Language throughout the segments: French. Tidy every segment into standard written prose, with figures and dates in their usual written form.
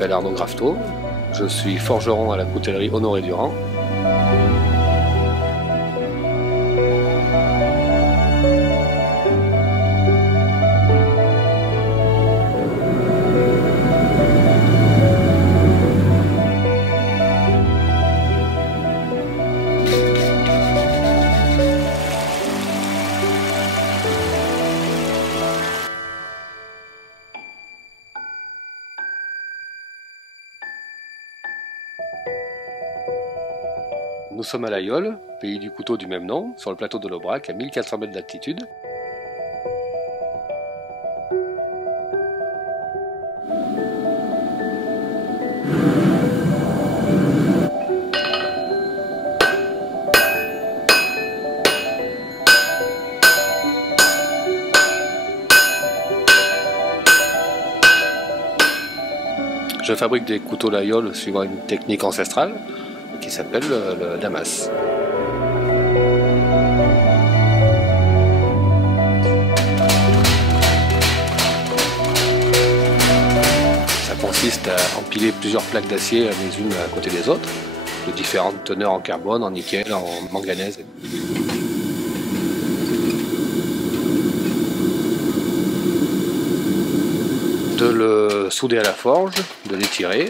m'appelle Arnaud Grafteau, je suis forgeron à la coutellerie Honoré Durand. Nous sommes à l'Aïole, pays du couteau du même nom, sur le plateau de l'Aubrac, à 1400 mètres d'altitude. Je fabrique des couteaux l'Aïole suivant une technique ancestrale qui s'appelle le damas. Ça consiste à empiler plusieurs plaques d'acier les unes à côté des autres, de différentes teneurs en carbone, en nickel, en manganèse. De le souder à la forge, de l'étirer,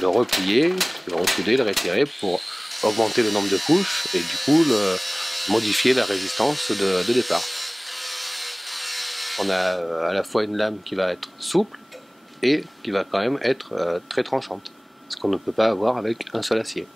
le replier, le ressouder, le retirer pour augmenter le nombre de couches et du coup modifier la résistance de départ. On a à la fois une lame qui va être souple et qui va quand même être très tranchante, ce qu'on ne peut pas avoir avec un seul acier.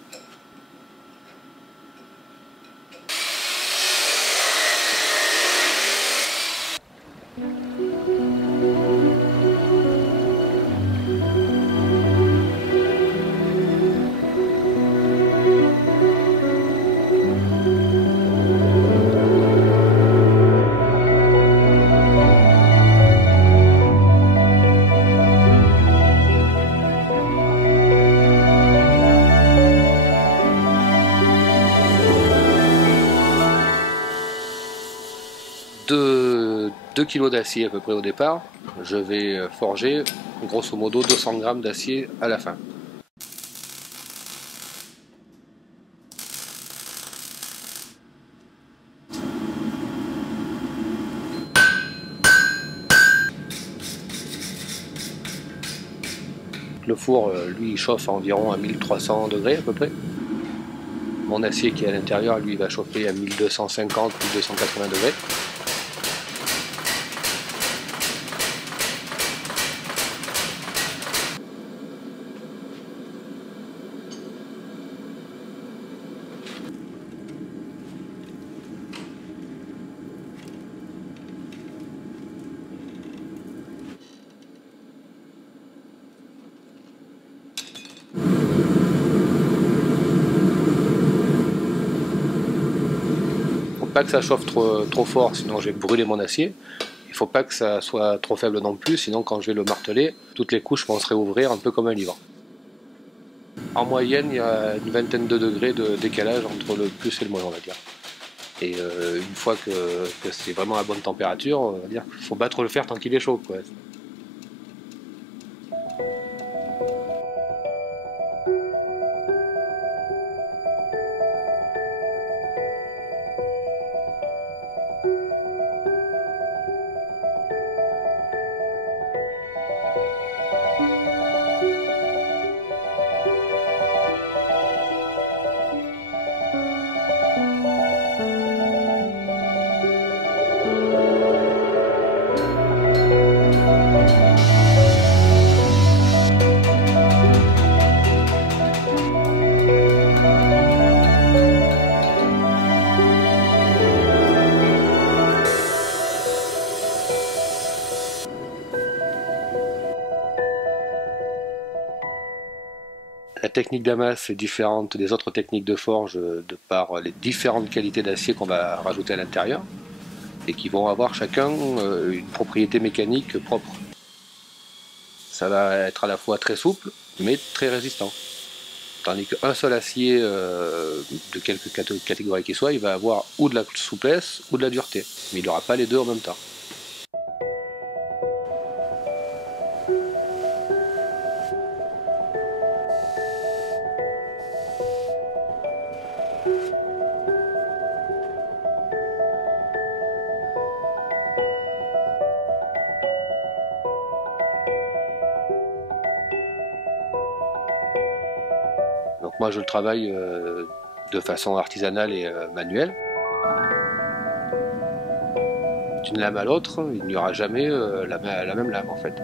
De 2 kg d'acier à peu près au départ, je vais forger grosso modo 200 g d'acier à la fin. Le four, lui, chauffe environ à 1300 degrés à peu près. Mon acier qui est à l'intérieur, lui, va chauffer à 1250-1280 degrés. Pas que ça chauffe trop fort, sinon je vais brûler mon acier. Il ne faut pas que ça soit trop faible non plus, sinon quand je vais le marteler, toutes les couches vont se réouvrir un peu comme un livre. En moyenne, il y a une vingtaine de degrés de décalage entre le plus et le moins, on va dire. Et une fois que c'est vraiment à bonne température, on va dire qu'il ne faut pas trop le faire tant qu'il est chaud, quoi. La technique damas est différente des autres techniques de forge de par les différentes qualités d'acier qu'on va rajouter à l'intérieur et qui vont avoir chacun une propriété mécanique propre. Ça va être à la fois très souple mais très résistant. Tandis qu'un seul acier de quelque catégorie qu'il soit, il va avoir ou de la souplesse ou de la dureté, mais il n'aura pas les deux en même temps. Donc moi je le travaille de façon artisanale et manuelle. D'une lame à l'autre, il n'y aura jamais la même lame en fait.